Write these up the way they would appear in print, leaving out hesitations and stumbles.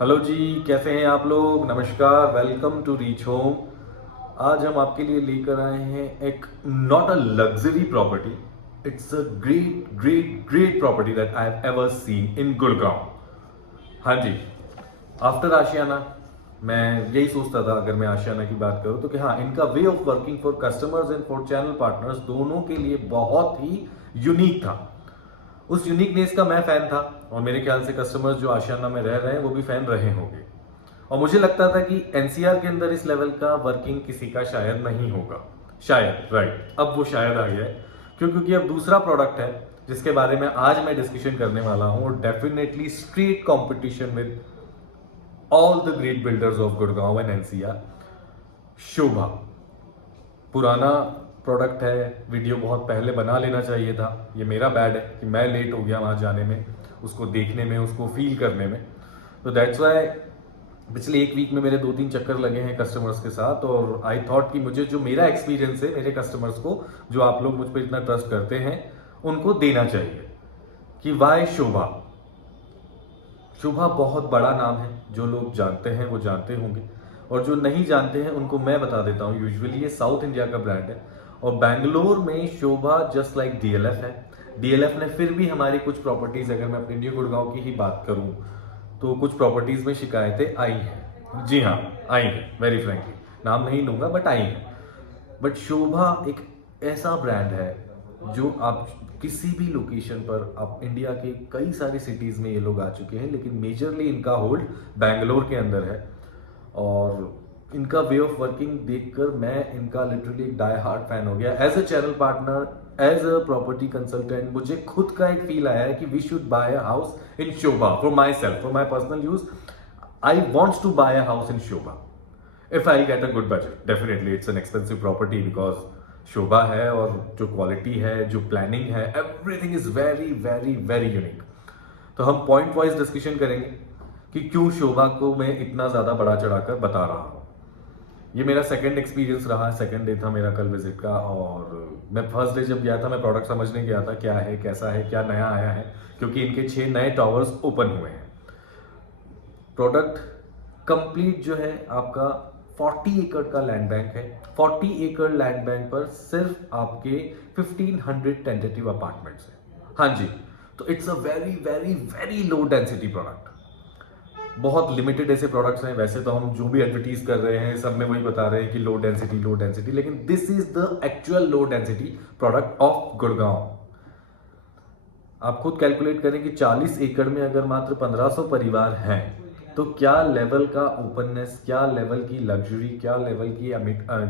Hello जी, कैसे हैं आप लोग। नमस्कार, वेलकम टू रीच होम। आज हम आपके लिए लेकर आए हैं एक not a luxury property, it's a great great great property that I have ever seen in Gurgaon. हाँ जी, आफ्टर आशियाना मैं यही सोचता था अगर मैं आशियाना की बात करूं तो कि हाँ, इनका way of working for customers and for channel partners दोनों के लिए बहुत ही यूनिक था। उस यूनिकनेस का मैं फैन था और मेरे ख्याल से कस्टमर्स जो आशियाना में रह रहे हैं वो भी फैन रहे होंगे। और मुझे लगता था कि एनसीआर के अंदर इस लेवल का वर्किंग किसी का शायद नहीं होगा। शायद, राइट, अब वो शायद आ गया है। क्योंकि अब दूसरा प्रोडक्ट है जिसके बारे में आज मैं डिस्कशन करने वाला हूं, और definitely street competition with all the great builders of Gurgaon and NCR. Sobha पुराना प्रोडक्ट है, वीडियो बहुत पहले बना लेना चाहिए था। ये मेरा बैड है कि मैं लेट हो गया वहाँ जाने में, उसको देखने में, उसको फील करने में। तो दैट्स वाई पिछले एक वीक में मेरे 2-3 चक्कर लगे हैं कस्टमर्स के साथ, और आई थॉट कि मुझे जो मेरा एक्सपीरियंस है मेरे कस्टमर्स को, जो आप लोग मुझ पर इतना ट्रस्ट करते हैं, उनको देना चाहिए। कि वाई शोभा। शोभा बहुत बड़ा नाम है, जो लोग जानते हैं वो जानते होंगे, और जो नहीं जानते हैं उनको मैं बता देता हूँ। यूजुअली ये साउथ इंडिया का ब्रांड है, और बैंगलोर में शोभा जस्ट लाइक डीएलएफ है। डीएलएफ ने फिर भी हमारी कुछ प्रॉपर्टीज, अगर मैं अपने न्यू गुड़गांव की ही बात करूं तो कुछ प्रॉपर्टीज में शिकायतें आई हैं। जी हाँ, आई हैं, वेरी फ्रेंकली, नाम नहीं लूंगा बट आई हैं। बट शोभा एक ऐसा ब्रांड है जो आप किसी भी लोकेशन पर, आप इंडिया के कई सारी सिटीज में ये लोग आ चुके हैं, लेकिन मेजरली इनका होल्ड बैंगलोर के अंदर है। और इनका वे ऑफ वर्किंग देखकर मैं इनका लिटरली एक डाई हार्ट फैन हो गया। As a channel partner, as a property consultant, मुझे खुद का एक फील आया है कि we should buy a house in Sobha for myself, for my personal use. I wants to buy a house in Sobha if I'll get a good budget. Definitely it's an expensive property because शोभा है, और जो quality है, जो planning है, everything is very very very unique. तो हम point wise discussion करेंगे कि क्यों शोभा को मैं इतना ज़्यादा बड़ा चढ़ाकर बता रहा हूँ। ये मेरा सेकंड एक्सपीरियंस रहा, सेकंड डे था मेरा कल विजिट का, और मैं फर्स्ट डे जब गया था मैं प्रोडक्ट समझने गया था क्या है, कैसा है, क्या नया आया है, क्योंकि इनके 6 नए टावर्स ओपन हुए हैं। प्रोडक्ट कंप्लीट जो है आपका 40 एकड़ का लैंड बैंक है। 40 एकड़ लैंड बैंक पर सिर्फ आपके 1500 टेंटेटिव अपार्टमेंट्स हैं। हाँ जी, तो it's a very very very low density product. बहुत लिमिटेड ऐसे प्रोडक्ट्स हैं, वैसे तो हम जो भी एडवर्टीज कर रहे हैं सब में वही बता रहे हैं कि लो डेंसिटी, लेकिन this is the actual low density product of Gurgaon. आप खुद कैलकुलेट करें कि 40 एकड़ में अगर मात्र 1500 परिवार हैं, तो क्या लेवल का ओपननेस, क्या लेवल की लग्जरी, क्या लेवल की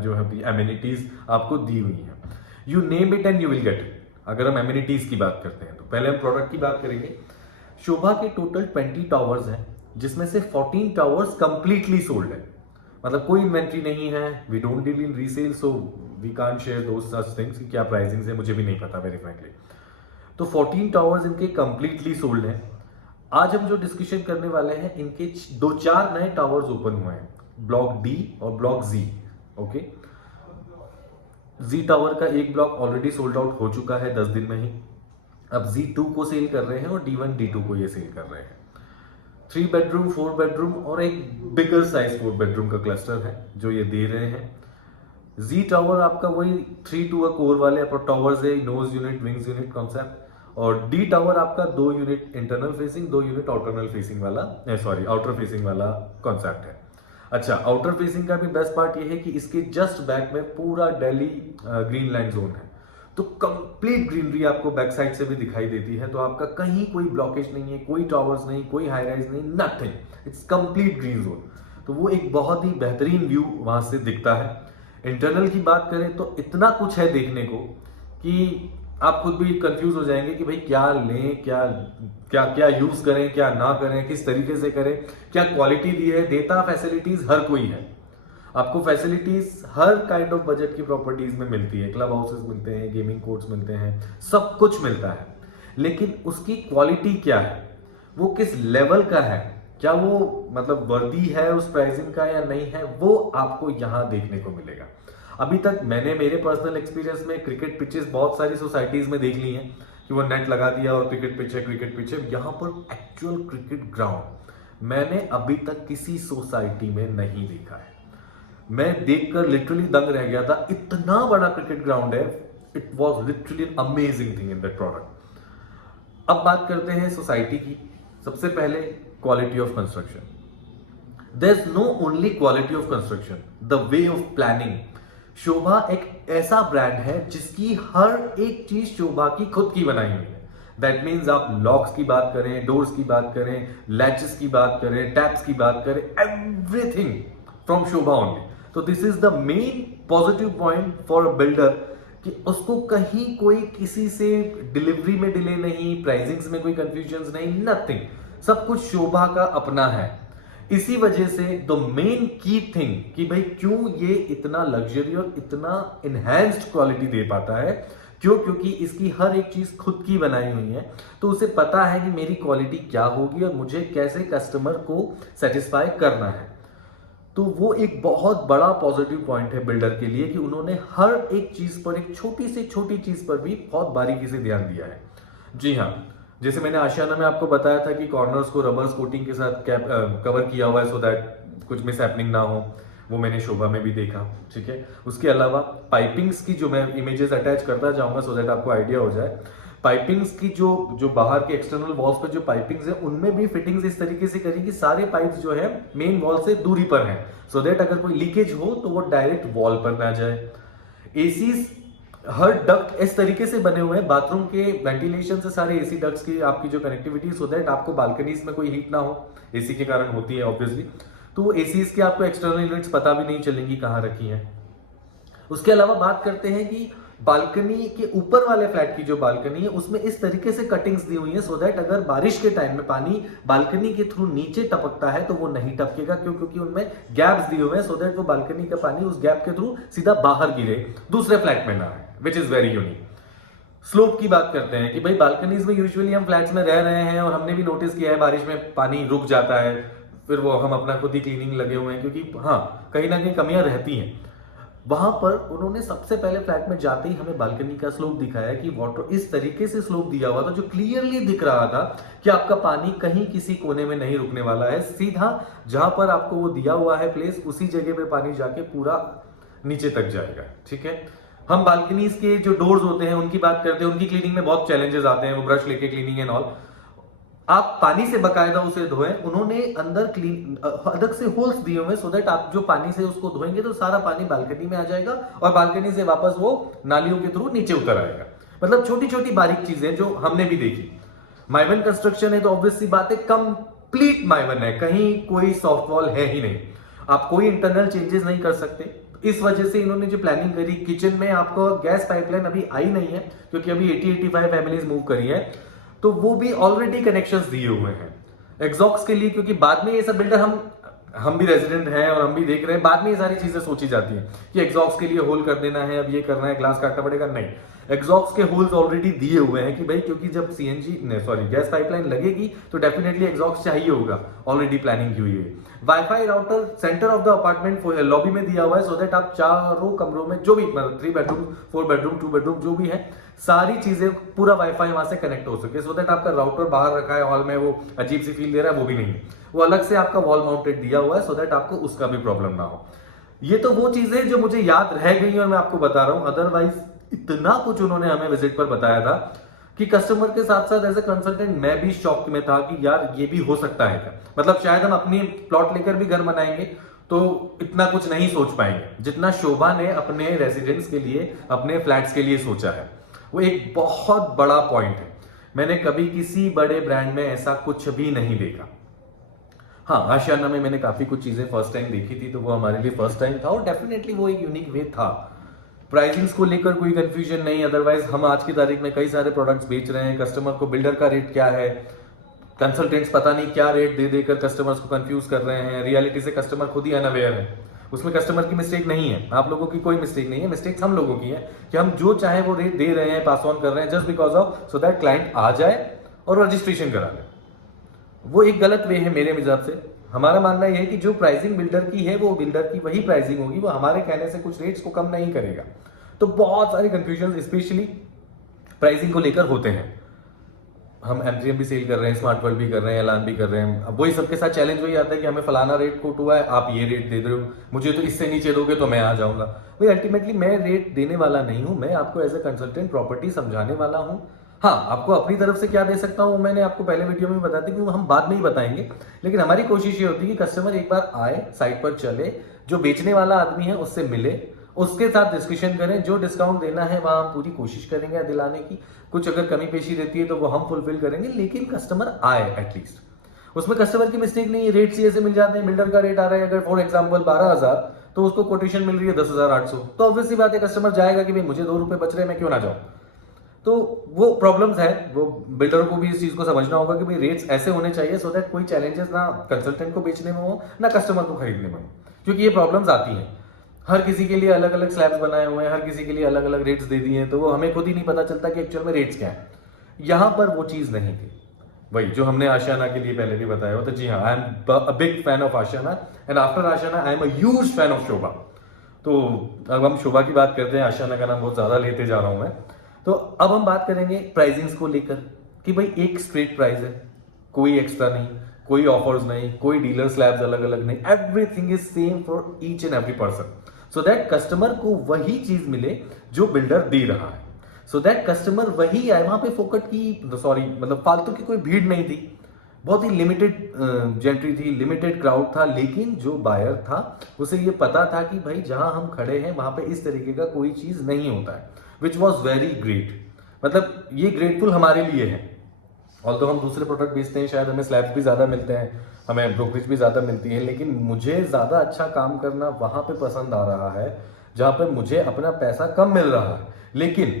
जो है एमिनिटीज आपको दी हुई है। You name it and you will get it. अगर हम एमिनिटीज की बात करते हैं तो पहले हम प्रोडक्ट की बात करेंगे। शोभा के टोटल 20 टावर्स हैं, जिसमें से 14 टावर्स कंप्लीटली सोल्ड है। मतलब कोई इन्वेंट्री नहीं है, we don't deal in resale, so we can't share those such things कि क्या प्राइसिंग है, मुझे भी नहीं पता वेरी फ्रैंकली। तो 14 टावर्स इनके कंप्लीटली सोल्ड हैं। आज हम जो डिस्कशन करने वाले हैं, इनके 2-4 नए टावर्स ओपन हुए हैं, ब्लॉक डी और ब्लॉक जी। ओके, जी टावर का एक ब्लॉक ऑलरेडी सोल्ड आउट हो चुका है 10 दिन में ही। अब जी2 को सेल कर रहे हैं और D1 D2 को ये सेल कर रहे हैं। 3 बेडरूम, 4 बेडरूम और एक बिगर साइज 4 बेडरूम का क्लस्टर है जो ये दे रहे हैं। जी टावर आपका वही 3 टू अ कोर वाले टावर्स है, nose unit, wings unit concept. और डी टावर आपका 2 unit internal facing, 2 unit outernal facing वाला, सॉरी आउटर फेसिंग वाला कॉन्सेप्ट है। अच्छा, आउटर फेसिंग का भी बेस्ट पार्ट ये है कि इसके जस्ट बैक में पूरा दिल्ली ग्रीन लाइन जोन है, तो कंप्लीट ग्रीनरी आपको बैक साइड से भी दिखाई देती है। तो आपका कहीं कोई ब्लॉकेज नहीं है, कोई टावर्स नहीं, कोई हाई राइज नहीं, nothing, it's complete green zone. तो वो एक बहुत ही बेहतरीन व्यू वहां से दिखता है। इंटरनल की बात करें तो इतना कुछ है देखने को कि आप खुद भी कंफ्यूज हो जाएंगे कि भाई क्या लें, क्या क्या क्या यूज करें, क्या ना करें, किस तरीके से करें, क्या क्वालिटी दी है, देता फैसिलिटीज हर कोई है। आपको facilities her kind of budget की प्रॉपर्टीज में मिलती है, क्लब हाउसेस मिलते हैं, गेमिंग कोर्ट्स मिलते हैं, सब कुछ मिलता है। लेकिन उसकी क्वालिटी क्या है, वो किस लेवल का है, क्या वो मतलब वर्दी है उस प्राइसिंग का या नहीं है, वो आपको यहां देखने को मिलेगा। अभी तक मैंने मेरे पर्सनल एक्सपीरियंस में क्रिकेट पिचेस बहुत सारी सोसाइटीज में देख ली हैं कि वो नेट लगा दिया और क्रिकेट पिच है, क्रिकेट पिच है। यहाँ पर एक्चुअल क्रिकेट ग्राउंड मैंने अभी तक किसी सोसाइटी में नहीं देखा है। मैं देखकर लिटरली दंग रह गया था, इतना बड़ा क्रिकेट ग्राउंड है। It was literally amazing thing in that product. अब बात करते हैं सोसाइटी की। सबसे पहले quality of construction. There is no only quality of construction, the way of planning. Sobha एक ऐसा ब्रांड है जिसकी हर एक चीज शोभा की खुद की बनाई हुई है। दैट मीन्स आप लॉक्स की बात करें, डोर्स की बात करें, लैचेस की बात करें, टैप्स की बात करें, एवरीथिंग फ्रॉम शोभा ओनली। तो this is the main positive point for a builder कि उसको कहीं कोई किसी से डिलीवरी में डिले नहीं, प्राइसिंग्स में कोई कंफ्यूजन नहीं, नथिंग। सब कुछ शोभा का अपना है। इसी वजह से द मेन की थिंग कि भाई क्यों ये इतना लग्जरी और इतना इनहैंस्ड क्वालिटी दे पाता है, क्योंकि इसकी हर एक चीज खुद की बनाई हुई है। तो उसे पता है कि मेरी क्वालिटी क्या होगी और मुझे कैसे कस्टमर को सेटिस्फाई करना है। तो वो एक बहुत बड़ा पॉजिटिव पॉइंट है बिल्डर के लिए कि उन्होंने हर एक चीज पर, एक छोटी से छोटी चीज पर भी बहुत बारीकी से ध्यान दिया है। जी हाँ, जैसे मैंने आशियाना में आपको बताया था कि कॉर्नर्स को रबर्स कोटिंग के साथ कवर किया हुआ है सो दैट कुछ मिस हैपनिंग ना हो, वो मैंने शोभा में भी देखा। ठीक है, उसके अलावा पाइपिंग्स की जो मैं इमेजेस अटैच करता जाऊंगा सो दैट आपको आइडिया हो जाए। पाइपिंग्स की जो बाहर के एक्सटर्नल वॉल्स पे जो पाइपिंग्स है उनमें भी फिटिंग्स इस तरीके से करी कि सारे पाइप्स जो है मेन वॉल से दूरी पर हैं, सो दैट अगर कोई लीकेज हो तो वो डायरेक्ट वॉल पर ना जाए। एसीज हर डक्ट इस तरीके से बने हुए हैं, बाथरूम के वेंटिलेशन से सारे एसी डक्ट्स की आपकी जो कनेक्टिविटी, सो दैट आपको बालकनीज में कोई हीट ना हो, एसी के कारण होती है ऑब्वियसली। तो एसीज के आपको एक्सटर्नल यूनिट्स पता भी नहीं चलेंगी कहाँ रखी हैं। उसके अलावा बात करते हैं कि बालकनी के ऊपर वाले फ्लैट की जो बालकनी है उसमें इस तरीके से कटिंग्स दी हुई है सो दैट अगर बारिश के टाइम में पानी बालकनी के थ्रू नीचे टपकता है तो वो नहीं टपकेगा, क्योंकि उनमें गैप्स दिए हुए हैं सो दैट वो बालकनी का पानी उस गैप के थ्रू सीधा बाहर गिरे, दूसरे फ्लैट में ना आए, which is very unique. Slope की बात करते हैं कि भाई बालकनीज में यूजुअली हम फ्लैट्स में रह रहे हैं और हमने भी नोटिस किया है बारिश में पानी रुक जाता है, फिर वो हम अपना खुद ही क्लीनिंग लगे हुए हैं, क्योंकि हाँ कहीं ना कहीं कमियां रहती हैं। वहां पर उन्होंने सबसे पहले फ्लैट में जाते ही हमें बालकनी का स्लोप दिखाया कि वाटर इस तरीके से स्लोप दिया हुआ था जो क्लियरली दिख रहा था कि आपका पानी कहीं किसी कोने में नहीं रुकने वाला है, सीधा जहां पर आपको वो दिया हुआ है प्लेस उसी जगह पे पानी जाके पूरा नीचे तक जाएगा। ठीक है, हम बालकनीज के जो डोर्स होते हैं उनकी बात करते हैं, उनकी क्लीनिंग में बहुत चैलेंजेस आते हैं, वो ब्रश लेके क्लीनिंग एंड ऑल। आप पानी से बकायदा उसे धोएं, उन्होंने अंदर अलग से होल्स दिए हुए सो दैट आप जो पानी से उसको धोएंगे तो सारा पानी बालकनी में आ जाएगा और बालकनी से वापस वो नालियों के थ्रू नीचे उतर आएगा। मतलब छोटी छोटी बारीक चीजें जो हमने भी देखी। माइवन कंस्ट्रक्शन है तो ऑब्वियस सी बात है कंप्लीट माइवन है, कहीं कोई सॉफ्ट वॉल है ही नहीं, आप कोई इंटरनल चेंजेस नहीं कर सकते। इस वजह से इन्होंने जो प्लानिंग करी, किचन में आपको गैस पाइपलाइन अभी आई नहीं है क्योंकि अभी 80-85 फैमिलीज मूव करी है, तो वो भी ऑलरेडी कनेक्शंस दिए हुए हैं। एग्जॉस्ट के लिए, क्योंकि बाद में ये सब बिल्डर हम भी रेजिडेंट हैं और हम भी देख रहे हैं, बाद में ये सारी चीजें सोची जाती हैं कि एग्जॉस्ट के लिए होल कर देना है, अब ये करना है, ग्लास काटना पड़ेगा, नहीं, एग्जॉस्ट के होल्स ऑलरेडी दिए हुए हैं कि भाई क्योंकि जब गैस पाइपलाइन लगेगी तो डेफिनेटली एग्जॉस्ट चाहिए होगा, ऑलरेडी प्लानिंग की हुई है। Wifi router centre of the apartment lobby में दिया हुआ है सो दैट आप चारों कमरों में जो भी 3 बेडरूम 4 बेडरूम 2 बेडरूम जो भी है सारी चीजें पूरा वाईफाई वहां से कनेक्ट हो सके, सो दैट आपका राउटर बाहर रखा है हॉल में, वो अजीब सी फील दे रहा है, वो भी नहीं, वो अलग से आपका वॉल माउंटेड दिया हुआ है सो दैट आपको उसका भी प्रॉब्लम ना हो। ये तो वो चीजें जो मुझे याद रह गई और मैं आपको बता रहा हूं, अदरवाइज इतना कुछ उन्होंने हमें विजिट पर बताया था कि कस्टमर के साथ साथ एज ए कंसल्टेंट मैं भी शॉक में था कि यार ये भी हो सकता है क्या। मतलब शायद हम अपनी प्लॉट लेकर भी घर बनाएंगे तो इतना कुछ नहीं सोच पाएंगे जितना शोभा ने अपने रेजिडेंट्स के लिए, अपने फ्लैट्स के लिए सोचा है। वो एक बहुत बड़ा पॉइंट है, मैंने कभी किसी बड़े ब्रांड में ऐसा कुछ भी नहीं देखा। हाँ, आशियाना में मैंने काफी कुछ चीजें फर्स्ट टाइम देखी थी तो वो हमारे लिए फर्स्ट टाइम था और डेफिनेटली वो एक यूनिक वे था। प्राइसिंग्स को लेकर कोई कंफ्यूजन नहीं, अदरवाइज हम आज की तारीख में कई सारे प्रोडक्ट्स बेच रहे हैं, कस्टमर को बिल्डर का रेट क्या है, कंसल्टेंट्स पता नहीं क्या रेट दे देकर कस्टमर्स को कंफ्यूज कर रहे हैं। रियलिटी से कस्टमर खुद ही अनअवेयर है, उसमें कस्टमर की मिस्टेक नहीं है, आप लोगों की कोई मिस्टेक नहीं है, मिस्टेक हम लोगों की है कि हम जो चाहे वो रेट दे रहे हैं, पास ऑन कर रहे हैं just because of so that client आ जाए और रजिस्ट्रेशन करा ले। वो एक गलत वे है मेरे हिसाब से। हमारा मानना यह है कि जो प्राइसिंग बिल्डर की है वो बिल्डर की वही प्राइसिंग होगी, वो हमारे कहने से कुछ रेट्स को कम नहीं करेगा। तो बहुत सारे कंफ्यूजन स्पेशली प्राइसिंग को लेकर होते हैं। हम M3M भी सेल कर रहे हैं, स्मार्ट वर्ल्ड भी कर रहे हैं, एलान भी कर रहे हैं। अब वही सबके साथ चैलेंज वही आता है कि हमें फलाना रेट कोट हुआ है, आप ये रेट दे रहे हो, मुझे तो इससे नीचे दोगे तो मैं आ जाऊंगा। भाई अल्टीमेटली मैं रेट देने वाला नहीं हूं, मैं आपको एज ए कंसल्टेंट प्रॉपर्टी समझाने वाला हूं। हाँ, आपको अपनी तरफ से क्या दे सकता हूं मैंने आपको पहले वीडियो में बता दी, हम बाद में ही बताएंगे। लेकिन हमारी कोशिश ये होती है कि कस्टमर एक बार आए, साइट पर चले, जो बेचने वाला आदमी है उससे मिले, उसके साथ डिस्कशन करें, जो डिस्काउंट देना है वहां हम पूरी कोशिश करेंगे दिलाने की। कुछ अगर कमी पेशी रहती है तो वो हम फुलफिल करेंगे, लेकिन कस्टमर आए एटलीस्ट। उसमें कस्टमर की मिस्टेक नहीं है, रेट ऐसे मिल जाते हैं। बिल्डर का रेट आ रहा है अगर फॉर एग्जांपल 12,000, तो उसको कोटेशन मिल रही है 10,800, तो ऑब्वियसली बात है कस्टमर जाएगा कि भाई मुझे 2 रुपए बच रहे हैं, मैं क्यों ना जाऊं। तो वो प्रॉब्लम्स है, वो बिल्डर को भी इस चीज को समझना होगा कि भाई रेट्स ऐसे होने चाहिए सो दैट कोई चैलेंजेस ना कंसल्टेंट को बेचने में हो ना कस्टमर को खरीदने में हो, क्योंकि ये प्रॉब्लम्स आती हैं। हर किसी के लिए अलग अलग स्लैब्स बनाए हुए हैं, हर किसी के लिए अलग अलग रेट्स दे दिए हैं, तो वो हमें खुद ही नहीं पता चलता कि एक्चुअल में रेट्स क्या है। यहां पर वो चीज नहीं थी, वही जो हमने आशियाना के लिए पहले भी बताया हो। तो जी हाँ, I am a big fan of Ashiana, and after Ashiana I am a huge fan of Sobha. तो अब हम शोभा की बात करते हैं, आशियाना का नाम बहुत ज्यादा लेते जा रहा हूं मैं। तो अब हम बात करेंगे प्राइसिंग्स को लेकर कि भाई एक स्ट्रेट प्राइस है, कोई एक्स्ट्रा नहीं, कोई ऑफर्स नहीं, कोई डीलर स्लैब्स अलग अलग नहीं, everything is same for each and every person, so that customer को वही चीज मिले जो बिल्डर दे रहा है, सो दैट कस्टमर वही आए। वहां पे फोकट की सॉरी मतलब फालतू की कोई भीड़ नहीं थी, बहुत ही लिमिटेड जेंट्री थी, लिमिटेड क्राउड था, लेकिन जो बायर था उसे ये पता था कि भाई जहां हम खड़े हैं वहां पे इस तरीके का कोई चीज नहीं होता है, विच वॉज वेरी ग्रेट। मतलब ये ग्रेटफुल हमारे लिए है। और तो हम दूसरे प्रोडक्ट बेचते हैं, शायद हमें स्लैब्स भी ज़्यादा मिलते हैं, हमें ब्रोकरेज भी ज़्यादा मिलती है, लेकिन मुझे ज़्यादा अच्छा काम करना वहाँ पे पसंद आ रहा है जहाँ पे मुझे अपना पैसा कम मिल रहा है, लेकिन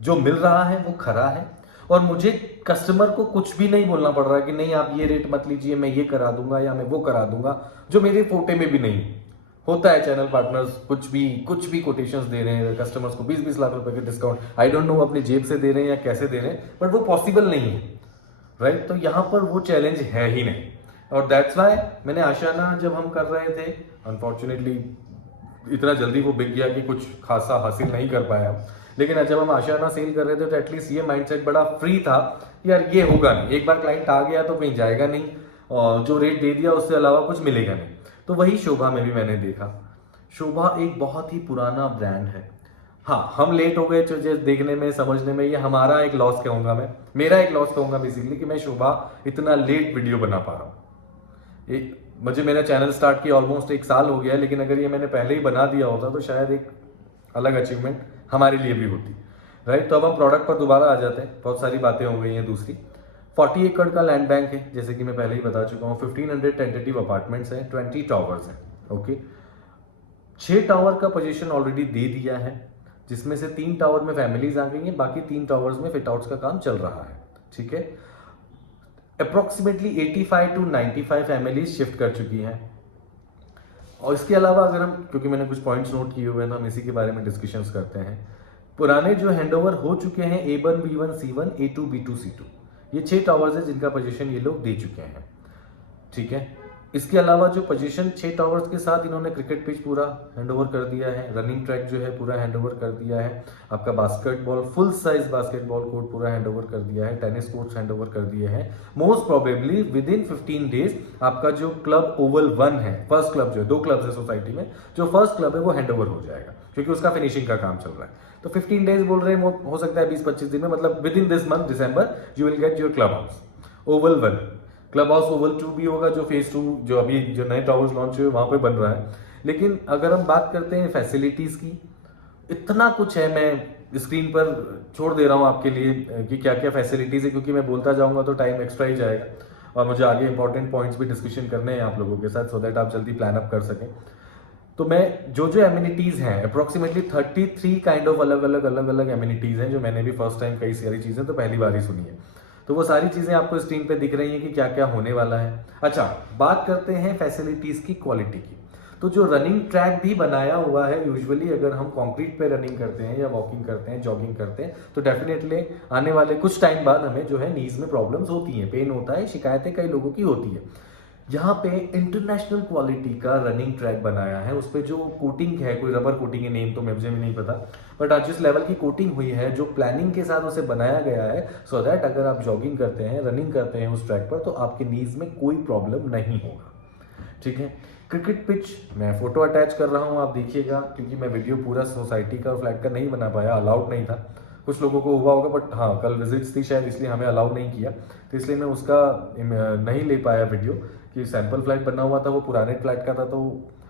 जो मिल रहा है वो खरा है। और मुझे कस्टमर को कुछ भी नहीं बोलना पड़ रहा है कि नहीं आप ये रेट मत लीजिए, मैं ये करा दूंगा या मैं वो करा दूंगा, जो मेरे फोटे में भी नहीं होता है। चैनल पार्टनर्स कुछ भी कोटेशंस दे रहे हैं कस्टमर्स को, 20-20 लाख रुपए के डिस्काउंट, आई डोंट नो अपनी जेब से दे रहे हैं या कैसे दे रहे हैं, बट वो पॉसिबल नहीं है, राइट। तो यहाँ पर वो चैलेंज है ही नहीं, और दैट्स वाई मैंने आशियाना जब हम कर रहे थे, अनफॉर्चुनेटली इतना जल्दी वो बिक गया कि कुछ खासा हासिल नहीं कर पाया। लेकिन जब हम आशियाना सेल कर रहे थे तो एटलीस्ट ये माइंडसेट बड़ा फ्री था, यार ये होगा नहीं, एक बार क्लाइंट आ गया तो कहीं जाएगा नहीं, और जो रेट दे दिया उससे अलावा कुछ मिलेगा नहीं। तो वही शोभा में भी मैंने देखा। शोभा एक बहुत ही पुराना ब्रांड है। हाँ, हम लेट हो गए जो देखने में समझने में, ये हमारा एक लॉस कहूंगा मैं, मेरा एक लॉस कहूंगा बेसिकली, कि मैं शोभा इतना लेट वीडियो बना पा रहा हूँ। मुझे मेरा चैनल स्टार्ट किया ऑलमोस्ट 1 साल हो गया, लेकिन अगर ये मैंने पहले ही बना दिया होता तो शायद एक अलग अचीवमेंट हमारे लिए भी होती, राइट। तो अब हम प्रोडक्ट पर दोबारा आ जाते हैं, बहुत सारी बातें हो गई हैं। दूसरी 40 एकड़ का लैंड बैंक है, जैसे कि मैं पहले ही बता चुका हूँ। 1500 टेंटेटिव अपार्टमेंट्स हैं, 20 टावर्स हैं, ओके। 6 टावर का पोजीशन ऑलरेडी दे दिया है, जिसमें से 3 टावर में फैमिलीज आ गई हैं, बाकी 3 टावर्स में फिट आउट्स का काम चल रहा है, ठीक है। अप्रोक्सीमेटली 85 to 95 फैमिलीज शिफ्ट कर चुकी हैं। और इसके अलावा अगर हम, क्योंकि मैंने कुछ पॉइंट्स नोट किए हुए हैं, तो हम इसी के बारे में डिस्कशंस करते हैं। पुराने जो हैंडओवर हो चुके हैं A1 B1 C1 A2 B2 C2, ये 6 टावर्स है जिनका पोजीशन ये लोग दे चुके हैं, ठीक है। इसके अलावा जो पोजीशन 6 टावर्स के साथ इन्होंने क्रिकेट पिच पूरा हैंडओवर कर दिया है, रनिंग ट्रैक जो है पूरा हैंडओवर कर दिया है, आपका basketball full size basketball court पूरा हैंडओवर कर दिया है, टेनिस कोर्ट्स हैंडओवर कर दिए हैं। Most probably with in 15 days आपका जो क्लब ओवल 1 है, फर्स्ट क्लब जो है, 2 क्लब्स है सोसाइटी में, जो फर्स्ट क्लब है वो हैंडओवर हो जाएगा, क्योंकि उसका फिनिशिंग का काम चल रहा है। तो 15 डेज बोल रहे हैं, हो सकता है 20-25 दिन में, मतलब with in this month December you will get your club house Oval 1। Club house Oval 2 भी होगा, जो फेज 2 जो अभी जो नए टावर्स लॉन्च हुए वहां पे बन रहा है। लेकिन अगर हम बात करते हैं फैसिलिटीज की, इतना कुछ है, मैं स्क्रीन पर छोड़ दे रहा हूं आपके लिए कि क्या क्या फैसिलिटीज है, क्योंकि मैं बोलता जाऊंगा तो टाइम एक्स्ट्रा ही जाएगा, और मुझे आगे इंपॉर्टेंट पॉइंट्स भी डिस्कशन करने हैं आप लोगों के साथ, सो दैट आप जल्दी प्लान अप कर सकें। तो मैं जो एम्यूनिटीज हैं, अप्रोक्सीमेटली 33 काइंड ऑफ अलग अलग एम्यूनिटीज हैं, जो मैंने भी फर्स्ट टाइम कई सारी चीजें तो पहली बार ही सुनी है। तो वो सारी चीजें आपको स्क्रीन पे दिख रही हैं कि क्या क्या होने वाला है। अच्छा, बात करते हैं फैसिलिटीज की क्वालिटी की। तो जो रनिंग ट्रैक भी बनाया हुआ है, यूजुअली अगर हम कंक्रीट पे रनिंग करते हैं या वॉकिंग करते हैं, जॉगिंग करते हैं, तो डेफिनेटली आने वाले कुछ टाइम बाद हमें जो है नीज में प्रॉब्लम्स होती हैं, पेन होता है, शिकायतें कई लोगों की होती है। यहाँ पे इंटरनेशनल क्वालिटी का रनिंग ट्रैक बनाया है। उस पर जो कोटिंग है, कोई रबर कोटिंग है, नेम तो मुझे भी नहीं पता, बट आज जिस लेवल की कोटिंग हुई है, जो प्लानिंग के साथ उसे बनाया गया है, सो दैट अगर आप जॉगिंग करते हैं, रनिंग करते हैं उस ट्रैक पर, तो आपके नीज में कोई प्रॉब्लम नहीं होगा। ठीक है। क्रिकेट पिच मैं फोटो अटैच कर रहा हूँ, आप देखिएगा, क्योंकि मैं वीडियो पूरा सोसाइटी का और फ्लैट का नहीं बना पाया, अलाउड नहीं था। कुछ लोगों को हुआ होगा, बट हाँ कल विजिट्स थी शायद, इसलिए हमें अलाउ नहीं किया, तो इसलिए मैं उसका नहीं ले पाया वीडियो। कि सैंपल फ्लैट बना हुआ था, वो पुराने फ्लैट का था, तो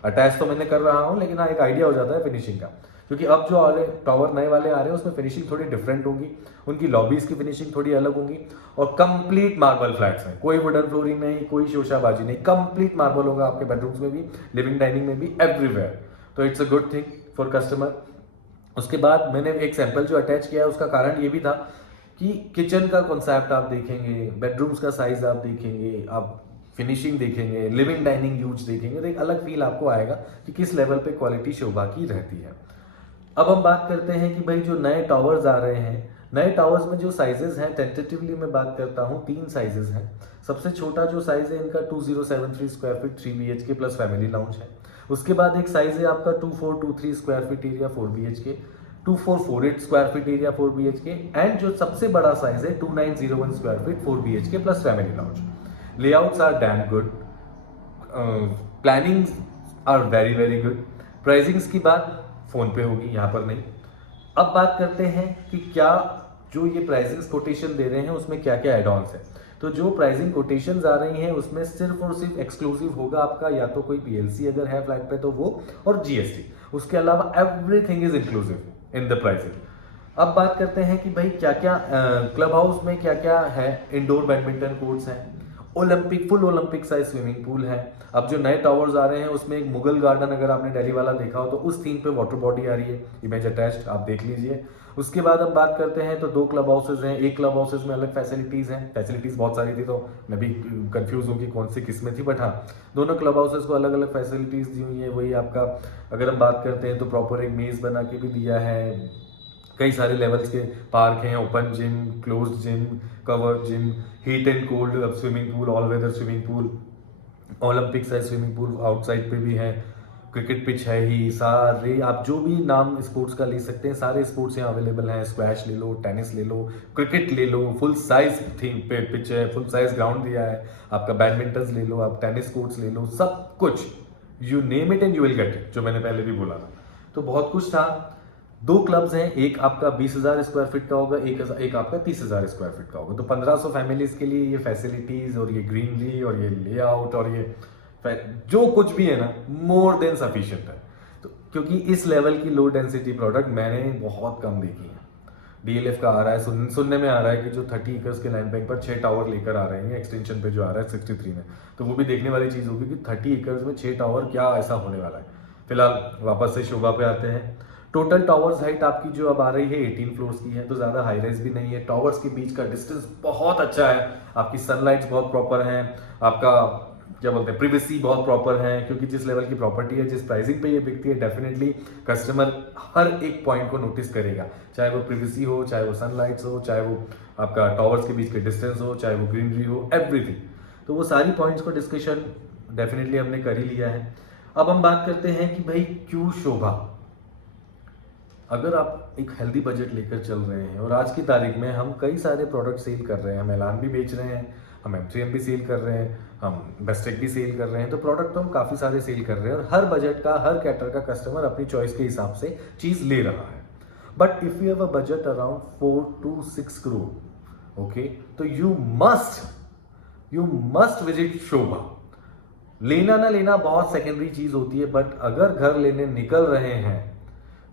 अटैच तो मैंने कर रहा हूँ, लेकिन हाँ एक आइडिया हो जाता है फिनिशिंग का। क्योंकि अब जो आ रहे टावर नए वाले आ रहे हैं, उसमें फिनिशिंग थोड़ी डिफरेंट होगी, उनकी लॉबीज की फिनिशिंग थोड़ी अलग होगी, और कंप्लीट मार्बल फ्लैट्स हैं, कोई वुडन फ्लोरिंग नहीं, कोई शोशाबाजी नहीं, कंप्लीट मार्बल होगा आपके बेडरूम्स में भी, लिविंग डाइनिंग में भी, एवरीवेयर। तो it's a good thing for customer. उसके बाद मैंने एक सैंपल जो अटैच किया है, उसका कारण ये भी था कि किचन का कॉन्सेप्ट आप देखेंगे, बेडरूम्स का साइज आप देखेंगे, आप फिनिशिंग देखेंगे, लिविंग डाइनिंग यूज देखेंगे, तो एक अलग फील आपको आएगा कि किस लेवल पे क्वालिटी शोभा की रहती है। अब हम बात करते हैं कि भाई जो नए टावर्स आ रहे हैं, नए टावर्स में जो साइजेस हैं, टेंटेटिवली मैं बात करता हूँ 3 साइजेस हैं। सबसे छोटा जो साइज है इनका 2073 square feet 3 BHK plus family lounge है। उसके बाद एक साइज है आपका 2423 square feet area 4 BHK, 2448 square feet area 4 BHK, and जो सबसे बड़ा साइज है 2901 square feet 4 BHK plus family lounge. Layouts are damn good, planning are very very good. Pricings की बात फोन पे होगी, यहाँ पर नहीं। अब बात करते हैं कि क्या जो ये प्राइसिंग कोटेशन दे रहे हैं उसमें क्या क्या एड ऑन्स है। तो जो प्राइसिंग कोटेशंस आ रही हैं उसमें सिर्फ और सिर्फ एक्सक्लूसिव होगा आपका या तो कोई PLC अगर है फ्लैट पे तो वो, और GST। उसके अलावा everything is inclusive in the pricing. अब बात करते हैं कि भाई क्या क्या क्लब हाउस में क्या क्या है। इंडोर बैडमिंटन कोर्ट्स हैं, Olympic full Olympic size swimming pool है। अब जो नए टावर्स आ रहे हैं उसमें एक मुगल गार्डन, अगर आपने दिल्ली वाला देखा हो तो उस थीम पे वाटर बॉडी आ रही है, इमेज अटैच्ड, आप देख लीजिए। उसके बाद हम बात करते हैं तो 2 क्लब हाउसेज हैं। एक क्लब हाउसेज में अलग फैसिलिटीज हैं, फैसिलिटीज बहुत सारी थी तो मैं भी कंफ्यूज हूँ कि कौन सी किस में थी, बट हाँ दोनों क्लब हाउसेज को अलग अलग फैसिलिटीज दी हुई है। वही आपका अगर हम बात करते हैं तो प्रॉपर एक मेज बना के भी दिया है, कई सारे लेवल्स के पार्क हैं, open gym, closed gym, covered gym, heat and cold swimming pool, all weather swimming pool, Olympic size swimming pool outside पे भी है, क्रिकेट पिच है ही, सारे आप जो भी नाम स्पोर्ट्स का ले सकते हैं सारे स्पोर्ट्स यहाँ अवेलेबल हैं। स्क्वैश ले लो, टेनिस ले लो, क्रिकेट ले लो, फुल साइज थीम पे पिच है, फुल साइज ग्राउंड दिया है आपका, बैडमिंटन ले लो, आप टेनिस कोर्ट्स ले लो, सब कुछ you name it and you will get it, जो मैंने पहले भी बोला था। तो बहुत कुछ था। 2 क्लब्स हैं, एक आपका 20,000 स्क्वायर फीट का होगा, एक आपका 30,000 स्क्वायर फीट का होगा। तो 1500 फैमिलीज के लिए ये फैसिलिटीज और ये ग्रीनरी और ये लेआउट और ये जो कुछ भी है ना, मोर देन सफिशिएंट है। तो क्योंकि इस लेवल की लो डेंसिटी प्रोडक्ट मैंने बहुत कम देखी है। DLF का आ रहा है, सुनने में आ रहा है कि जो 30 एकर्स के लैंड बैंक पर 6 टावर लेकर आ रहे हैं, एक्सटेंशन पे जो आ रहा है 63 में, तो वो भी देखने वाली चीज होगी कि 30 एकर्स में 6 टावर क्या ऐसा होने वाला है। फिलहाल वापस से शोभा पे आते हैं। टोटल टावर्स हाइट आपकी जो अब आ रही है 18 फ्लोर्स की है, तो ज़्यादा हाई राइज भी नहीं है। टावर्स के बीच का डिस्टेंस बहुत अच्छा है, आपकी सनलाइट्स बहुत प्रॉपर हैं, आपका क्या बोलते हैं प्रिवेसी बहुत प्रॉपर है, क्योंकि जिस लेवल की प्रॉपर्टी है, जिस प्राइसिंग पे ये बिकती है, डेफिनेटली कस्टमर हर एक पॉइंट को नोटिस करेगा, चाहे वो प्रिवेसी हो, चाहे वो सनलाइट्स हो, चाहे वो आपका टावर्स के बीच के डिस्टेंस हो, चाहे वो ग्रीनरी हो, एवरीथिंग। तो वो सारी पॉइंट्स को डिस्कशन डेफिनेटली हमने कर ही लिया है। अब हम बात करते हैं कि भाई क्यों शोभा। अगर आप एक हेल्दी बजट लेकर चल रहे हैं, और आज की तारीख में हम कई सारे प्रोडक्ट सेल कर रहे हैं, हम एलान भी बेच रहे हैं, हम M3M भी सेल कर रहे हैं, हम बेस्टेक भी सेल कर रहे हैं, तो प्रोडक्ट तो हम काफ़ी सारे सेल कर रहे हैं, और हर बजट का, हर कैटर का कस्टमर अपनी चॉइस के हिसाब से चीज़ ले रहा है। But if you have a budget around 4 to 6 crore, okay, तो यू मस्ट विजिट शोभा। लेना ना लेना बहुत सेकेंडरी चीज़ होती है, बट अगर घर लेने निकल रहे हैं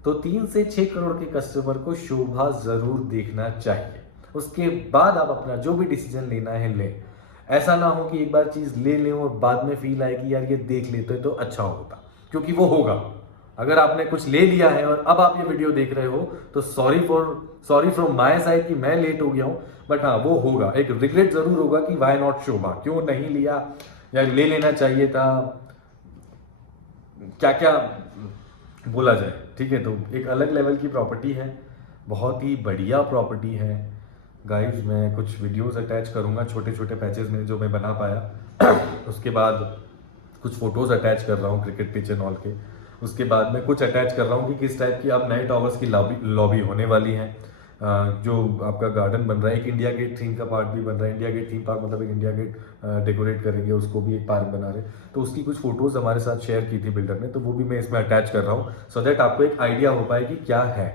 तो 3 से 6 करोड़ के कस्टमर को शोभा जरूर देखना चाहिए। उसके बाद आप अपना जो भी डिसीजन लेना है लें। ऐसा ना हो कि एक बार चीज ले लें और बाद में फील आए कि यार ये देख लेते तो अच्छा होता, क्योंकि वो होगा। अगर आपने कुछ ले लिया है और अब आप ये वीडियो देख रहे हो तो सॉरी फ्रॉम माय साइड कि मैं लेट हो गया हूं, बट हाँ वो होगा, एक रिग्रेट जरूर होगा कि व्हाई नॉट शोभा, क्यों नहीं लिया या ले लेना चाहिए था, क्या क्या बोला जाए। ठीक है, तो एक अलग लेवल की प्रॉपर्टी है, बहुत ही बढ़िया प्रॉपर्टी है गाइज। मैं कुछ वीडियोस अटैच करूंगा छोटे छोटे पैचेस में जो मैं बना पाया, उसके बाद कुछ फोटोज़ अटैच कर रहा हूँ क्रिकेट पिच एंड ऑल के। उसके बाद में कुछ अटैच कर रहा हूँ कि किस टाइप की आप नए टावर्स की लॉबी होने वाली है। जो आपका गार्डन बन रहा है, एक इंडिया गेट थीम का पार्क भी बन रहा है। इंडिया गेट थीम पार्क मतलब एक इंडिया गेट डेकोरेट करेंगे, उसको भी एक पार्क बना रहे। तो उसकी कुछ फोटोज़ हमारे साथ शेयर की थी बिल्डर ने, तो वो भी मैं इसमें अटैच कर रहा हूँ सो दैट आपको एक आइडिया हो पाए कि क्या है।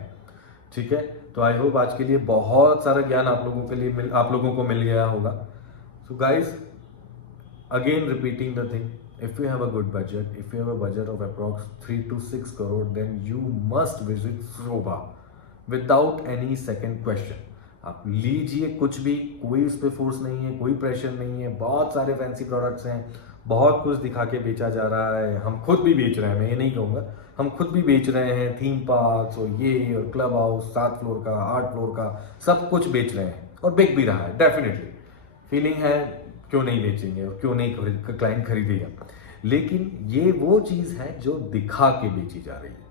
ठीक है, तो आई होप आज के लिए बहुत सारा ज्ञान आप लोगों को मिल गया होगा। So guys, again repeating the thing, if you have a good budget, if you have a budget of approx 3 to 6 crore, then you must visit Shobha without any second question। आप लीजिए कुछ भी, कोई उस पर फोर्स नहीं है, कोई प्रेशर नहीं है। बहुत सारे फैंसी प्रोडक्ट्स हैं, बहुत कुछ दिखा के बेचा जा रहा है। हम खुद भी बेच रहे हैं, मैं ये नहीं कहूँगा, हम खुद भी बेच रहे हैं। थीम पार्क्स और ये और क्लब हाउस 7 फ्लोर का, 8 फ्लोर का, सब कुछ बेच रहे हैं और बिक भी रहा है। डेफिनेटली फीलिंग है, क्यों नहीं बेचेंगे और क्यों नहीं क्लाइंट खरीदेगा। लेकिन ये वो चीज़ है जो दिखा के बेची जा रही है।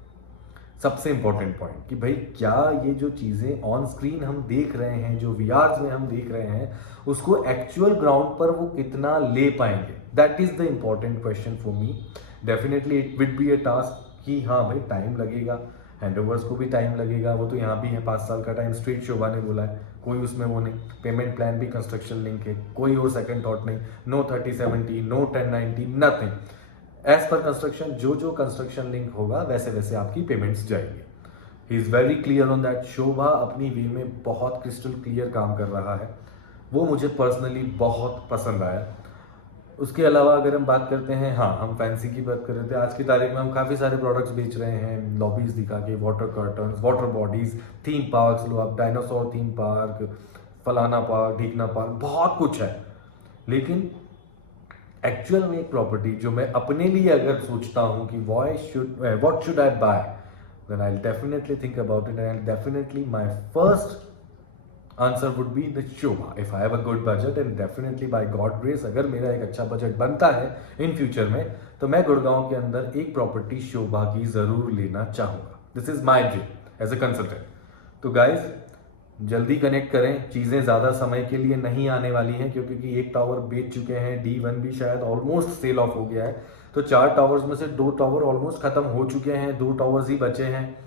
सबसे इंपॉर्टेंट पॉइंट कि भाई क्या ये जो चीज़ें ऑन स्क्रीन हम देख रहे हैं, जो वीआर्स में हम देख रहे हैं, उसको एक्चुअल ग्राउंड पर वो कितना ले पाएंगे। That is the important question for me. Definitely it would be a task कि हाँ भाई टाइम लगेगा, हैंडओवर्स को भी टाइम लगेगा। वो तो यहाँ भी है, 5 साल का टाइम स्ट्रेट शोभा ने बोला है, कोई उसमें वो नहीं। पेमेंट प्लान भी कंस्ट्रक्शन लिंक है, कोई और सेकंड थॉट नहीं। No 30/70, no 10/90, nothing. As per construction, जो जो कंस्ट्रक्शन लिंक होगा वैसे वैसे आपकी पेमेंट्स जाएंगे। He is very clear on that. Sobha अपनी वे में बहुत क्रिस्टल क्लियर काम कर रहा है, वो मुझे पर्सनली बहुत पसंद आया। उसके अलावा अगर हम बात करते हैं, हाँ हम फैंसी की बात कर रहे थे, आज की तारीख में हम काफ़ी सारे प्रोडक्ट्स बेच रहे हैं। लॉबीज दिखा के, water curtains, water bodies, theme parks लो आप, डायनासोर थीम पार्क, फलाना पार्क, ढीकना पार्क, बहुत कुछ है। लेकिन एक्चुअल में एक प्रॉपर्टी जो मैं अपने लिए अगर सोचता हूँ कि what should I buy, then I will definitely think about it and definitely my first answer would be the Sobha. If I have a good budget and definitely by God grace, अगर मेरा एक अच्छा बजट बनता है in future में, तो मैं गुड़गांव के अंदर एक प्रॉपर्टी शोभा की जरूर लेना चाहूंगा। This is my dream as a consultant. तो गाइज जल्दी कनेक्ट करें, चीज़ें ज़्यादा समय के लिए नहीं आने वाली हैं, क्योंकि एक टावर बेच चुके हैं, D1 भी शायद ऑलमोस्ट सेल ऑफ हो गया है। तो 4 टावर्स में से 2 टावर ऑलमोस्ट खत्म हो चुके हैं, 2 टावर्स ही बचे हैं।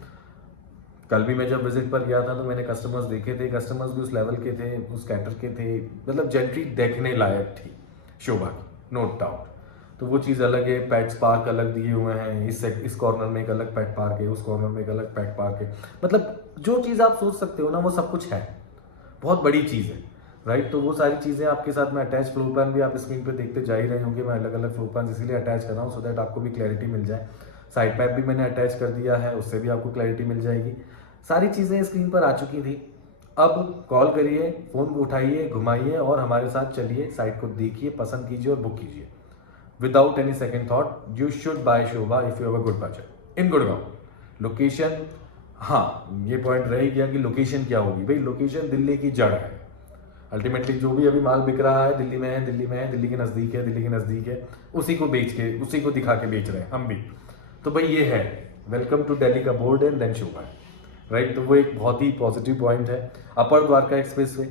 कल भी मैं जब विजिट पर गया था तो मैंने कस्टमर्स देखे थे, कस्टमर्स भी उस लेवल के थे, उस कैटर के थे, मतलब जेंट्री देखने लायक थी शोभा की, नो डाउट। तो वो चीज़ अलग है। पेट्स पार्क अलग दिए हुए हैं, इस कॉर्नर में एक अलग पेट पार्क है, उस कॉर्नर में एक अलग पेट पार्क है। मतलब जो चीज़ आप सोच सकते हो ना, वो सब कुछ है। बहुत बड़ी चीज़ है, राइट। तो वो सारी चीज़ें आपके साथ में अटैच फ्लोर प्लान भी आप स्क्रीन पे देखते जा ही रहे होंगे। मैं अलग अलग फ्लोर प्लान इसीलिए अटैच कर रहा हूँ सो दैट आपको भी क्लैरिटी मिल जाए। साइड पैप भी मैंने अटैच कर दिया है, उससे भी आपको क्लैरिटी मिल जाएगी। सारी चीज़ें स्क्रीन पर आ चुकी थी। अब कॉल करिए, फ़ोन उठाइए, घुमाइए और हमारे साथ चलिए, साइट को देखिए, पसंद कीजिए और बुक कीजिए। Without any second thought you should buy Shobha if you have a good budget in Gurgaon. Location, हाँ ये पॉइंट रह गया कि लोकेशन क्या होगी। भाई लोकेशन दिल्ली की जड़ है। अल्टीमेटली जो भी अभी माल बिक रहा है दिल्ली में है, दिल्ली में है, दिल्ली के नज़दीक है, दिल्ली के नज़दीक है, उसी को बेच के, उसी को दिखा के बेच रहे हैं हम भी। तो भाई ये है, वेलकम टू दिल्ली का board and then Sobha, right. तो वो एक बहुत ही पॉजिटिव पॉइंट है। अपर द्वारका एक्सप्रेसवे,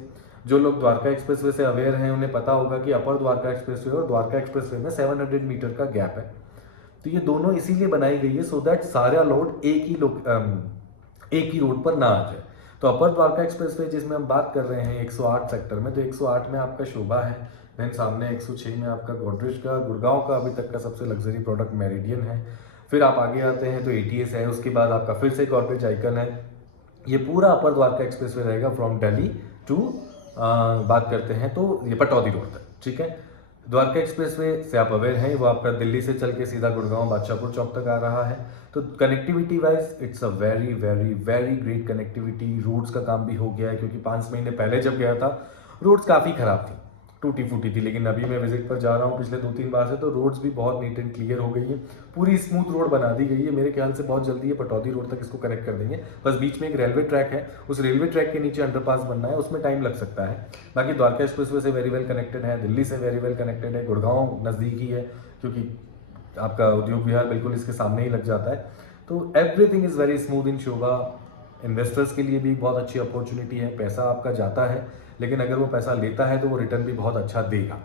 जो लोग द्वारका एक्सप्रेसवे से अवेयर हैं उन्हें पता होगा कि अपर द्वारका एक्सप्रेसवे और द्वारका एक्सप्रेसवे में 700 मीटर का गैप है। तो ये दोनों इसीलिए बनाई गई है सो दैट सारा लोड एक ही रोड पर ना आ जाए। तो अपर द्वारका एक्सप्रेसवे जिसमें हम बात कर रहे हैं 108 सेक्टर में, तो 108 में आपका शोभा है, देन सामने 106 में आपका गोदरेज का, गुड़गांव का अभी तक का सबसे लग्जरी प्रोडक्ट मेरिडियन है। फिर आप आगे आते हैं तो ATS है, उसके बाद आपका फिर से गोदरेज आइकन है। ये पूरा अपर द्वारका एक्सप्रेसवे रहेगा फ्रॉम दिल्ली टू बात करते हैं तो ये पटौदी रोड तक, ठीक है। द्वारका एक्सप्रेसवे से आप अवेयर हैं, वो आपका दिल्ली से चल के सीधा गुड़गांव बादशाहपुर चौक तक आ रहा है। तो connectivity wise it's a very very very great connectivity. Roads का काम भी हो गया है, क्योंकि 5 महीने पहले जब गया था रोड्स काफ़ी ख़राब थी, टूटी फूटी थी। लेकिन अभी मैं विजिट पर जा रहा हूँ पिछले 2-3 बार से, तो रोड्स भी बहुत नीट एंड क्लियर हो गई है, पूरी स्मूथ रोड बना दी गई है। मेरे ख्याल से बहुत जल्दी ये पटौदी रोड तक इसको कनेक्ट कर देंगे। बस बीच में एक रेलवे ट्रैक है, उस रेलवे ट्रैक के नीचे अंडरपास बनना है, उसमें टाइम लग सकता है। बाकी द्वारका एक्सप्रेसवे से वेरी वेल कनेक्टेड है, दिल्ली से वेरी वेल कनेक्टेड है, गुड़गांव नज़दीक ही है क्योंकि आपका उद्योग विहार बिल्कुल इसके सामने ही लग जाता है। तो everything is very smooth in Shobha. Investors के लिए भी बहुत अच्छी अपॉर्चुनिटी है। पैसा आपका जाता है, लेकिन अगर वो पैसा लेता है तो वो रिटर्न भी बहुत अच्छा देगा।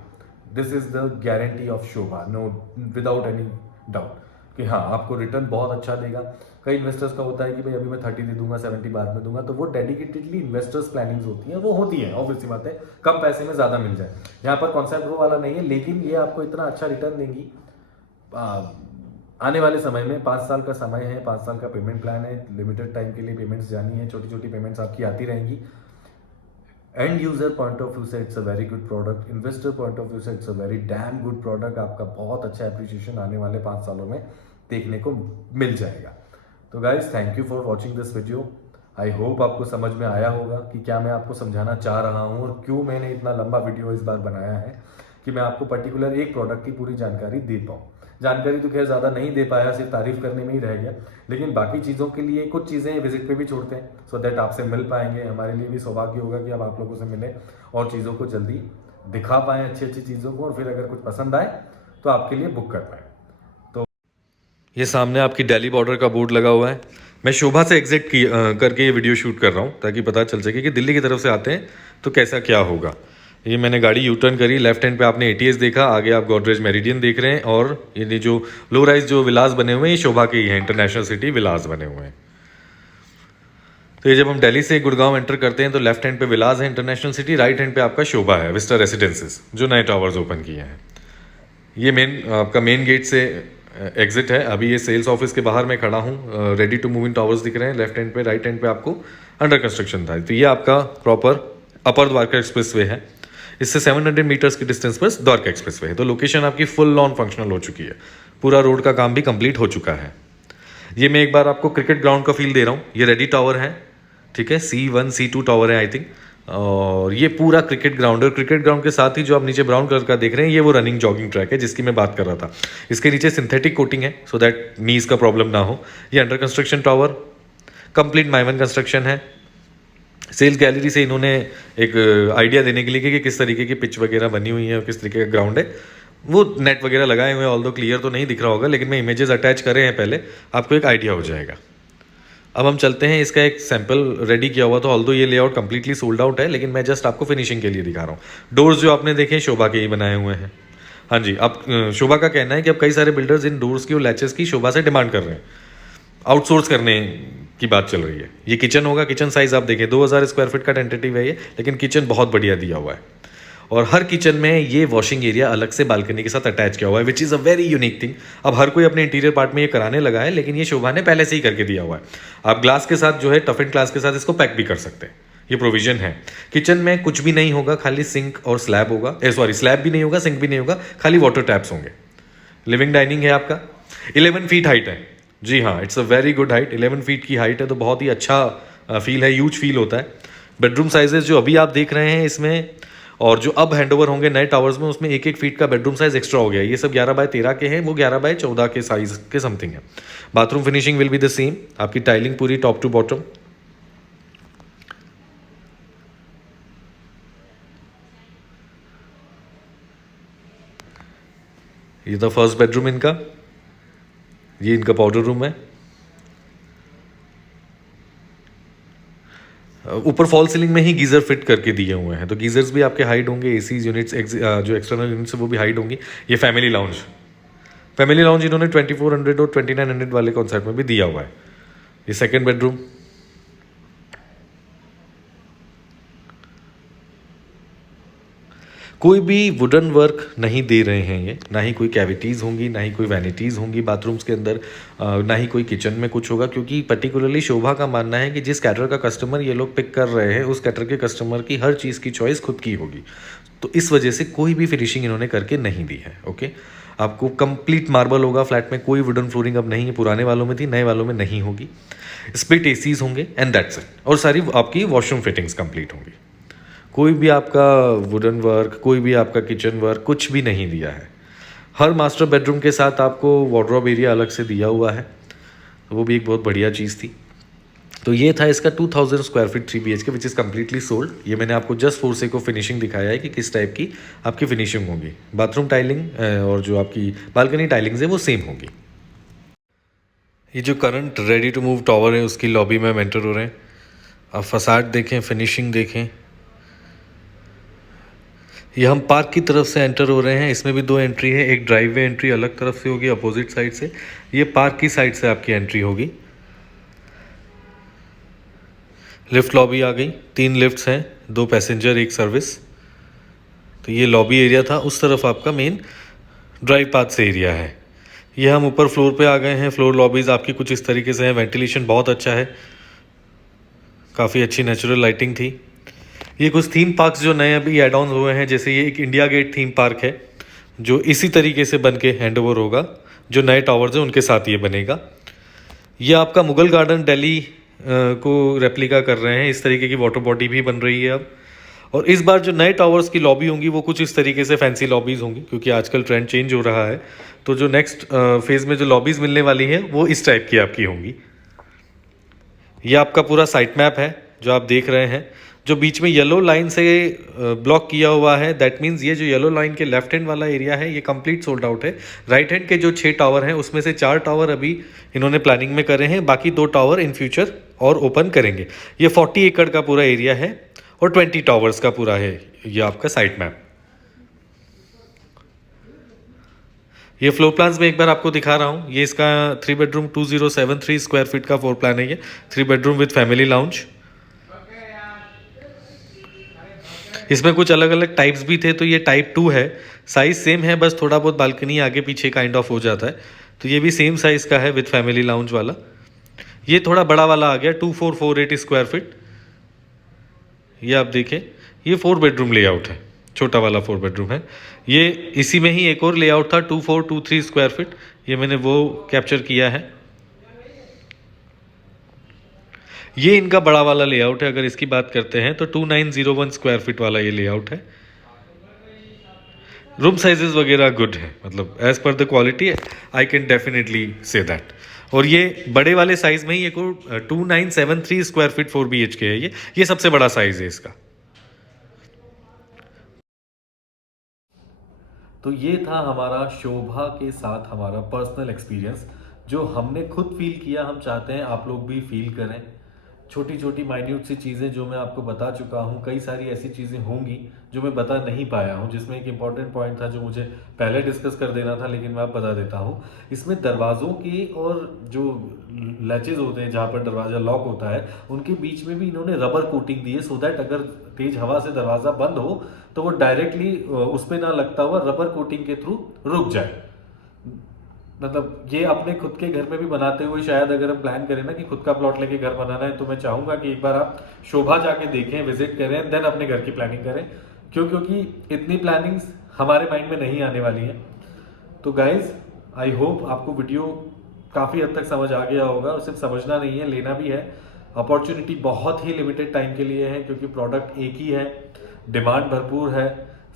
This is the guarantee of Sobha, no, without any doubt कि हाँ आपको रिटर्न बहुत अच्छा देगा। कई इन्वेस्टर्स का होता है कि भाई अभी मैं 30 दे दूंगा, 70 बाद में दूंगा, तो वो डेडिकेटेडली इन्वेस्टर्स प्लानिंग्स होती हैं, वो होती है ऑब्वियस सी बात है, कम पैसे में ज़्यादा मिल जाए। यहाँ पर कॉन्सेप्ट वो वाला नहीं है, लेकिन ये आपको इतना अच्छा रिटर्न देंगी। आने वाले समय में 5 साल का समय है, 5 साल का पेमेंट प्लान है, लिमिटेड टाइम के लिए पेमेंट्स जानी है, छोटी छोटी पेमेंट्स आपकी आती रहेंगी। And user point of view से it's a very good product, investor point of view से it's a very damn good product. आपका बहुत अच्छा एप्रिसिएशन आने वाले 5 सालों में देखने को मिल जाएगा। तो guys thank you for watching this video. I hope आपको समझ में आया होगा कि क्या मैं आपको समझाना चाह रहा हूँ और क्यों मैंने इतना लंबा वीडियो इस बार बनाया है कि मैं आपको पर्टिकुलर एक प्रोडक्ट की पूरी जानकारी दे पाऊँ। जानकारी तो खैर ज़्यादा नहीं दे पाया, सिर्फ तारीफ करने में ही रह गया, लेकिन बाकी चीज़ों के लिए कुछ चीज़ें विजिट पे भी छोड़ते हैं सो दैट आपसे मिल पाएंगे। हमारे लिए भी सौभाग्य होगा कि अब आप लोगों से मिलें और चीज़ों को जल्दी दिखा पाएँ, अच्छी अच्छी चीज़ों को, और फिर अगर कुछ पसंद आए तो आपके लिए बुक कर पाएँ। तो ये सामने आपकी दिल्ली बॉर्डर का बोर्ड लगा हुआ है। मैं शोभा से एग्जिट करके ये वीडियो शूट कर रहा हूँ ताकि पता चल सके कि दिल्ली की तरफ से आते हैं तो कैसा क्या होगा। ये मैंने गाड़ी यू टर्न करी, लेफ्ट हैंड पे आपने एटीएस देखा, आगे आप गोदरेज मेरिडियन देख रहे हैं, और ये जो लो राइज जो विलास बने हुए हैं ये शोभा के ही हैं, इंटरनेशनल सिटी विलास बने हुए हैं। तो ये जब हम दिल्ली से गुड़गांव एंटर करते हैं तो लेफ्ट हैंड पे विलास है इंटरनेशनल सिटी, राइट हैंड पे आपका शोभा है विस्टा रेसिडेंसेस जो नए टावर्स ओपन किए हैं। ये आपका मेन गेट से एग्जिट है। अभी ये सेल्स ऑफिस के बाहर मैं खड़ा हूँ, ready to move in towers दिख रहे हैं लेफ्ट हैंड पे, राइट हैंड पे आपको अंडर कंस्ट्रक्शन था। तो ये आपका proper upper Dwarka expressway है। इससे 700 मीटर्स की डिस्टेंस पर द्वारका एक्सप्रेस वे है। तो लोकेशन आपकी फुल ऑन फंक्शनल हो चुकी है, पूरा रोड का काम भी कंप्लीट हो चुका है। ये मैं एक बार आपको क्रिकेट ग्राउंड का फील दे रहा हूँ। ये रेडी टावर है, ठीक है, C1 C2 टावर है आई थिंक, और ये पूरा क्रिकेट ग्राउंड है। क्रिकेट ग्राउंड के साथ ही जो आप नीचे ब्राउन कलर का देख रहे हैं ये वो रनिंग जॉगिंग ट्रैक है जिसकी मैं बात कर रहा था। इसके नीचे सिंथेटिक कोटिंग है सो दैट नीज का प्रॉब्लम ना हो। ये under construction tower complete माइवन construction है। सेल्स गैलरी से इन्होंने एक आइडिया देने के लिए कि किस तरीके की पिच वगैरह बनी हुई है और किस तरीके का ग्राउंड है, वो नेट वगैरह लगाए हुए हैं। ऑल दो क्लियर तो नहीं दिख रहा होगा, लेकिन मैं इमेजेस अटैच करे हैं पहले, आपको एक आइडिया हो जाएगा। अब हम चलते हैं, इसका एक सैंपल रेडी किया हुआ, तो ऑल्दो ये लेआउट कंप्लीटली सोल्ड आउट है, लेकिन मैं जस्ट आपको फिनिशिंग के लिए दिखा रहा हूँ। डोर्स जो आपने देखे शोभा के ही बनाए हुए हैं। हाँ जी, अब शोभा का कहना है कि अब कई सारे बिल्डर्स इन डोर्स की और लैचेस की शोभा से डिमांड कर रहे हैं, आउटसोर्स करने की बात चल रही है। ये किचन होगा, किचन साइज आप देखें 2000 स्क्वायर फीट का टेंटेटिव है ये, लेकिन किचन बहुत बढ़िया दिया हुआ है। और हर किचन में ये वॉशिंग एरिया अलग से बालकनी के साथ अटैच किया हुआ है, which is a very unique thing. अब हर कोई अपने इंटीरियर पार्ट में ये कराने लगा है, लेकिन ये शोभा ने पहले से ही करके दिया हुआ है। आप ग्लास के साथ जो है टफ एंड ग्लास के साथ इसको पैक भी कर सकते हैं, ये प्रोविजन है। किचन में कुछ भी नहीं होगा, खाली सिंक और स्लैब होगा, सॉरी स्लैब भी नहीं होगा, सिंक भी नहीं होगा, खाली वाटर टैप्स होंगे। लिविंग डाइनिंग है आपका, 11 फीट हाइट है। जी हाँ, it's a very good height, 11 feet की हाइट है तो बहुत ही अच्छा फील है, ह्यूज फील होता है। बेडरूम साइजेस जो अभी आप देख रहे हैं इसमें, और जो अब हैंडओवर होंगे नए टावर्स में, उसमें 1-1 फीट का बेडरूम साइज एक्स्ट्रा हो गया। ये सब 11 बाय 13 के हैं, वो 11 बाय 14 के साइज के समथिंग है। Bathroom finishing will be the same, आपकी टाइलिंग पूरी टॉप टू बॉटम। ये द फर्स्ट बेडरूम इनका, ये इनका पाउडर रूम है। ऊपर फॉल सीलिंग में ही गीज़र फिट करके दिए हुए हैं, तो गीज़र्स भी आपके हाइड होंगे, एसी यूनिट्स जो एक्सटर्नल यूनिट्स है वो भी हाइड होंगी। ये फैमिली लाउंज इन्होंने 2400 और 2900 वाले कॉन्सेप्ट में भी दिया हुआ है। ये सेकंड बेडरूम, कोई भी वुडन वर्क नहीं दे रहे हैं ये, ना ही कोई कैविटीज़ होंगी, ना ही कोई वैनिटीज़ होंगी बाथरूम्स के अंदर, ना ही कोई किचन में कुछ होगा, क्योंकि पर्टिकुलरली शोभा का मानना है कि जिस कैटर का कस्टमर ये लोग पिक कर रहे हैं उस कैटर के कस्टमर की हर चीज़ की चॉइस खुद की होगी, तो इस वजह से कोई भी फिनिशिंग इन्होंने करके नहीं दी है। ओके, आपको कंप्लीट मार्बल होगा फ्लैट में, कोई वुडन फ्लोरिंग अब नहीं है, पुराने वालों में थी, नए वालों में नहीं होगी। स्प्लिट एसीज होंगे एंड दैट्स इट, और सारी आपकी वॉशरूम फिटिंग्स कंप्लीट होंगी। कोई भी आपका वुडन वर्क, कोई भी आपका किचन वर्क कुछ भी नहीं दिया है। हर मास्टर बेडरूम के साथ आपको वार्डरोब एरिया अलग से दिया हुआ है, तो वो भी एक बहुत बढ़िया चीज़ थी। तो ये था इसका 2000 square feet 3 BHK which is completely sold. ये मैंने आपको जस्ट फोर से को फिनिशिंग दिखाया है कि किस टाइप की आपकी फिनिशिंग होगी। बाथरूम टाइलिंग और जो आपकी बालकनी टाइलिंग्स है वो सेम होगी। ये जो current ready to move tower है उसकी लॉबी में हम एंटर हो रहे हैं। आप फसाड देखें, फिनिशिंग देखें, ये हम पार्क की तरफ से एंटर हो रहे हैं। इसमें भी 2 एंट्री है, एक ड्राइववे एंट्री अलग तरफ से होगी अपोजिट साइड से, ये पार्क की साइड से आपकी एंट्री होगी। लिफ्ट लॉबी आ गई, 3 लिफ्ट्स हैं, 2 पैसेंजर 1 सर्विस। तो ये लॉबी एरिया था, उस तरफ आपका मेन ड्राइव पाथ से एरिया है। ये हम ऊपर फ्लोर पे आ गए हैं। फ्लोर लॉबीज़ आपकी कुछ इस तरीके से हैं, वेंटिलेशन बहुत अच्छा है, काफ़ी अच्छी नेचुरल लाइटिंग थी। ये कुछ थीम पार्क्स जो नए अभी एड ऑन हुए हैं, जैसे ये एक इंडिया गेट थीम पार्क है जो इसी तरीके से बन के हैंड ओवर होगा, जो नए टावर्स हैं उनके साथ ये बनेगा। ये आपका मुगल गार्डन दिल्ली को रेप्लिका कर रहे हैं, इस तरीके की वाटर बॉडी भी बन रही है अब। और इस बार जो नए टावर्स की लॉबी होंगी वो कुछ इस तरीके से फैंसी लॉबीज़ होंगी, क्योंकि आजकल ट्रेंड चेंज हो रहा है। तो जो नेक्स्ट फेज़ में जो लॉबीज़ मिलने वाली हैं वो इस टाइप की आपकी होंगी। ये आपका पूरा साइट मैप है जो आप देख रहे हैं, जो बीच में येलो लाइन से ब्लॉक किया हुआ है। दैट मीन्स ये जो येलो लाइन के लेफ्ट हैंड वाला एरिया है ये कंप्लीट सोल्ड आउट है। राइट हैंड के जो 6 टावर हैं उसमें से 4 टावर अभी इन्होंने प्लानिंग में करे हैं, बाकी 2 टावर इन फ्यूचर और ओपन करेंगे। ये 40 एकड़ का पूरा एरिया है और 20 टावर्स का पूरा है ये आपका साइट मैप। ये फ्लोर प्लान्स में एक बार आपको दिखा रहा हूँ। ये इसका 3 बेडरूम 2073 स्क्वायर फीट का फ्लोर प्लान है। ये 3 बेडरूम विद फैमिली लाउंज। इसमें कुछ अलग अलग टाइप्स भी थे, तो ये टाइप 2 है, साइज़ सेम है, बस थोड़ा बहुत बालकनी आगे पीछे काइंड ऑफ हो जाता है। तो ये भी सेम साइज़ का है विद फैमिली लाउंज वाला। ये थोड़ा बड़ा वाला आ गया 2448 स्क्वायर फीट। ये आप देखें, ये 4 बेडरूम लेआउट है, छोटा वाला 4 बेडरूम है। ये इसी में ही एक और लेआउट था 2423 स्क्वायर फीट, ये मैंने वो कैप्चर किया है। ये इनका बड़ा वाला लेआउट है। अगर इसकी बात करते हैं तो 2901 स्क्वायर फीट वाला ये लेआउट है। रूम साइजेस वगैरह गुड है, मतलब as per the quality I can definitely say that. और ये बड़े वाले साइज में ही एक और 2973 स्क्वायर फीट 4 BHK है। ये सबसे बड़ा साइज है इसका। तो ये था हमारा शोभा के साथ हमारा पर्सनल एक्सपीरियंस, जो हमने खुद फील किया, हम चाहते हैं आप लोग भी फील करें। छोटी छोटी माइन्यूट सी चीज़ें जो मैं आपको बता चुका हूँ, कई सारी ऐसी चीज़ें होंगी जो मैं बता नहीं पाया हूँ, जिसमें एक इम्पॉर्टेंट पॉइंट था जो मुझे पहले डिस्कस कर देना था, लेकिन मैं आप बता देता हूँ। इसमें दरवाज़ों की और जो लैचेज होते हैं जहाँ पर दरवाज़ा लॉक होता है उनके बीच में भी इन्होंने रबर कोटिंग दी है, सो दैट अगर तेज हवा से दरवाज़ा बंद हो तो वो डायरेक्टली उस पर ना लगता हुआ रबर कोटिंग के थ्रू रुक जाए। मतलब ये अपने खुद के घर में भी बनाते हुए शायद अगर हम प्लान करें ना कि खुद का प्लॉट लेके घर बनाना है, तो मैं चाहूंगा कि एक बार आप शोभा जाके देखें, विजिट करें, देन अपने घर की प्लानिंग करें। क्योंकि इतनी प्लानिंग्स हमारे माइंड में नहीं आने वाली हैं। तो गाइज आई होप आपको वीडियो काफ़ी हद तक समझ आ गया होगा, और सिर्फ समझना नहीं है, लेना भी है। अपॉर्चुनिटी बहुत ही लिमिटेड टाइम के लिए है, क्योंकि प्रोडक्ट एक ही है, डिमांड भरपूर है,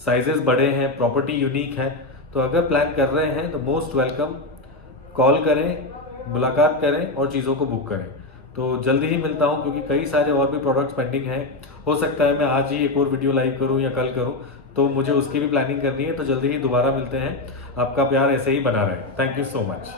साइजेस बड़े हैं, प्रॉपर्टी यूनिक है। तो अगर प्लान कर रहे हैं तो मोस्ट वेलकम, कॉल करें, मुलाकात करें और चीज़ों को बुक करें। तो जल्दी ही मिलता हूं, क्योंकि कई सारे और भी प्रोडक्ट्स पेंडिंग हैं। हो सकता है मैं आज ही एक और वीडियो लाइव करूं या कल करूं, तो मुझे उसकी भी प्लानिंग करनी है। तो जल्दी ही दोबारा मिलते हैं। आपका प्यार ऐसे ही बना रहे। Thank you so much.